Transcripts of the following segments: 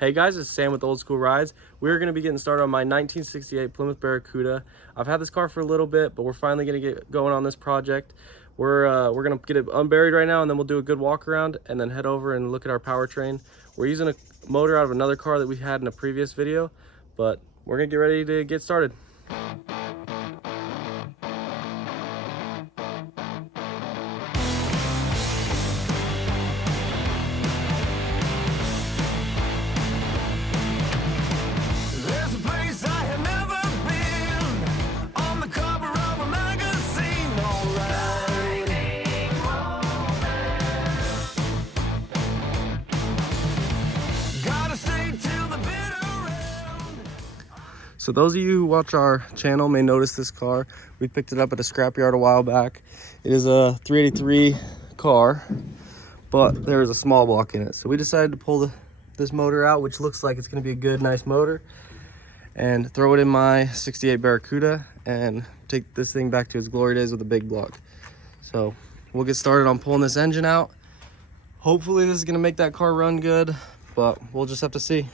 Hey guys, it's Sam with Old School Rides. We're going to be getting started on my 1968 Plymouth Barracuda. I've had this car for a little bit, but we're finally going to get going on this project. We're going to get it unburied right now, and then we'll do a good walk around and then head over and look at our powertrain. We're using a motor out of another car that we had in a previous video, but we're going to get ready to get started. So those of you who watch our channel may notice this car. We picked it up at a scrapyard a while back. It is a 383 car, but there is a small block in it. So we decided to pull this motor out, which looks like it's going to be a good, nice motor, and throw it in my 68 Barracuda and take this thing back to its glory days with a big block. So we'll get started on pulling this engine out. Hopefully this is going to make that car run good, but we'll just have to see.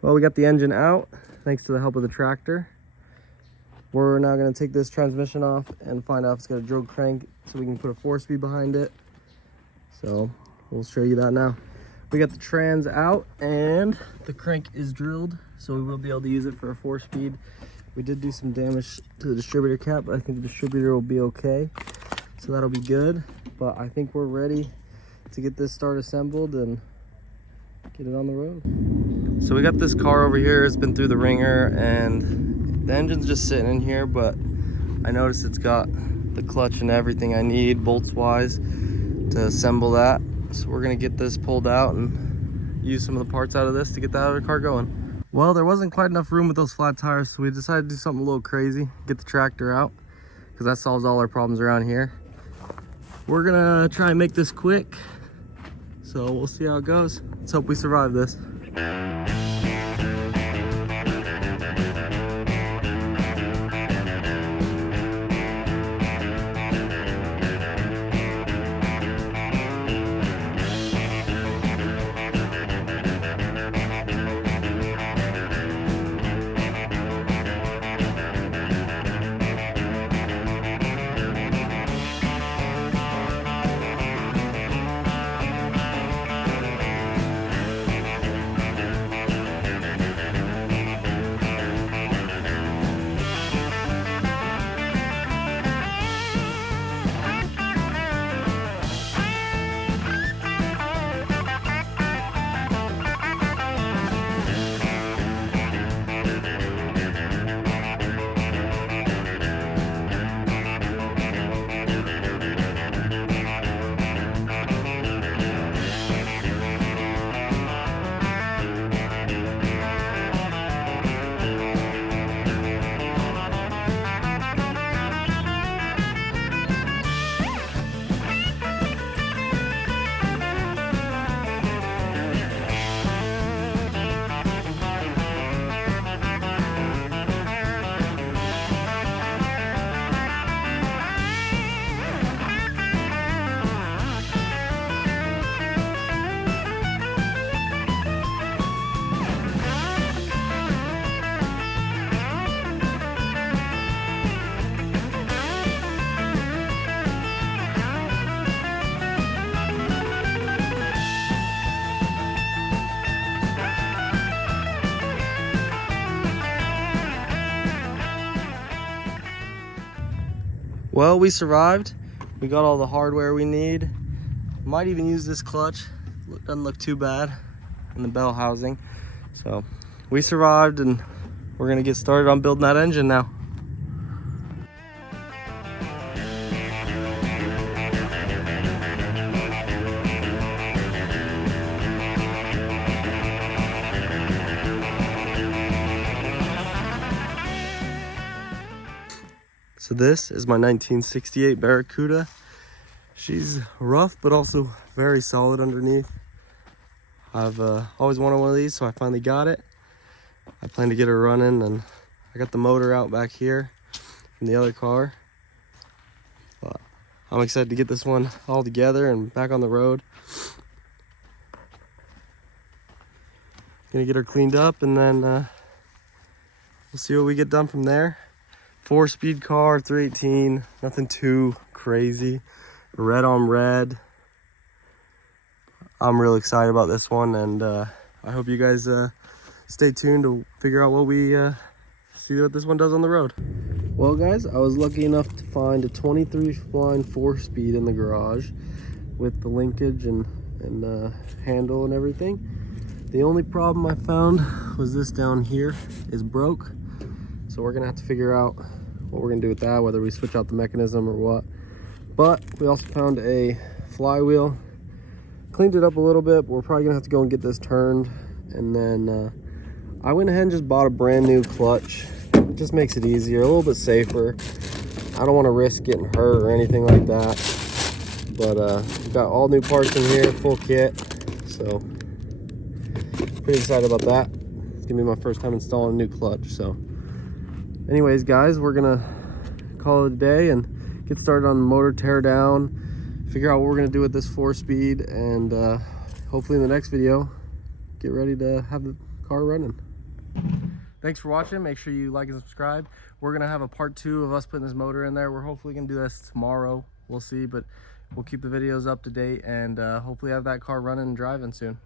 Well, we got the engine out thanks to the help of the tractor. We're now going to take this transmission off and find out if it's got a drilled crank so we can put a 4-speed behind it. So we'll show you that now. We got the trans out and the crank is drilled, so we will be able to use it for a 4-speed. We did do some damage to the distributor cap, but I think the distributor will be okay. So that'll be good. But I think we're ready to get this start assembled and get it on the road. So we got this car over here. It's been through the ringer and The engine's just sitting in here, but I noticed it's got the clutch and everything I need bolts wise to assemble that. So we're gonna get this pulled out and use some of the parts out of this to get that other car going. Well, there wasn't quite enough room with those flat tires, so we decided to do something a little crazy, get the tractor out, because that solves all our problems around here. We're gonna try and make this quick, so we'll see how it goes. Let's hope we survive this. Well, we survived. We got all the hardware we need. Might even use this clutch. Doesn't look too bad in the bell housing. So we survived, and we're gonna get started on building that engine now. So this is my 1968 Barracuda. She's rough, but also very solid underneath. I've always wanted one of these, so I finally got it. I plan to get her running, and I got the motor out back here from the other car. But I'm excited to get this one all together and back on the road. Gonna get her cleaned up, and then we'll see what we get done from there. 4-speed car, 318, nothing too crazy. Red on red. I'm really excited about this one, and I hope you guys stay tuned to figure out what we see what this one does on the road. Well guys, I was lucky enough to find a 23 spline 4-speed in the garage with the linkage and handle and everything. The only problem I found was this down here is broke. So we're gonna have to figure out what we're gonna do with that, whether we switch out the mechanism or what. But we also found a flywheel, cleaned it up a little bit, but we're probably gonna have to go and get this turned. And then I went ahead and just bought a brand new clutch. It just makes it easier, a little bit safer. I don't wanna risk getting hurt or anything like that. But we've got all new parts in here, full kit. So pretty excited about that. It's gonna be my first time installing a new clutch. So anyways guys, we're gonna call it a day and get started on the motor tear down, figure out what we're gonna do with this 4-speed, and hopefully in the next video get ready to have the car running. Thanks for watching. Make sure you like and subscribe. We're gonna have a part 2 of us putting this motor in there. We're hopefully gonna do this tomorrow, we'll see, but we'll keep the videos up to date, and hopefully have that car running and driving soon.